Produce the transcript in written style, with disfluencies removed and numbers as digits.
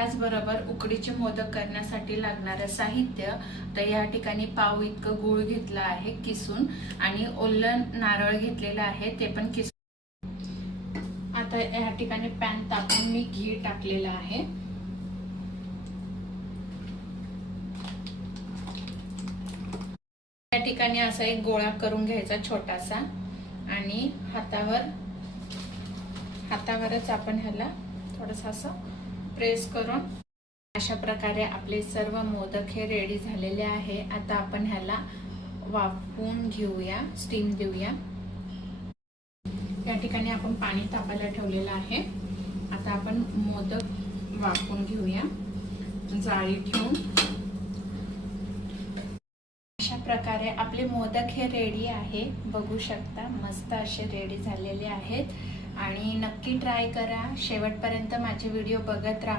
त्याचबरोबर उकडीचे मोदक करण्यासाठी लागणारं साहित्य, तर या ठिकाणी पाव इतकं गूळ घेतला आहे किसून आणि ओलं नारळ घेतलेलं आहे ते पण किसून। आता या ठिकाणी पॅन तापून मी घी टाकलेलं आहे। या ठिकाणी असा एक गोळा करून घ्यायचा छोटासा आणि हातावरच आपण ह्याला थोडंसं असं प्रेस करून अशा प्रकारे आपले सर्व मोदक हे रेडी झालेले आहे। आता आपण ह्याला वाफवून घेऊया, स्टीम देऊया। या ठिकाणी आपण पाणी तापायला ठेवलेलं आहे। आता आपण मोदक वाफवून घेऊया जाळी ठेवून। अशा प्रकारे आपले मोदक हे रेडी आहे, बघू शकता मस्त असे रेडी झालेले आहेत। आणि नक्की ट्राय करा, शेवटपर्यंत माझे व्हिडिओ बघत राहा।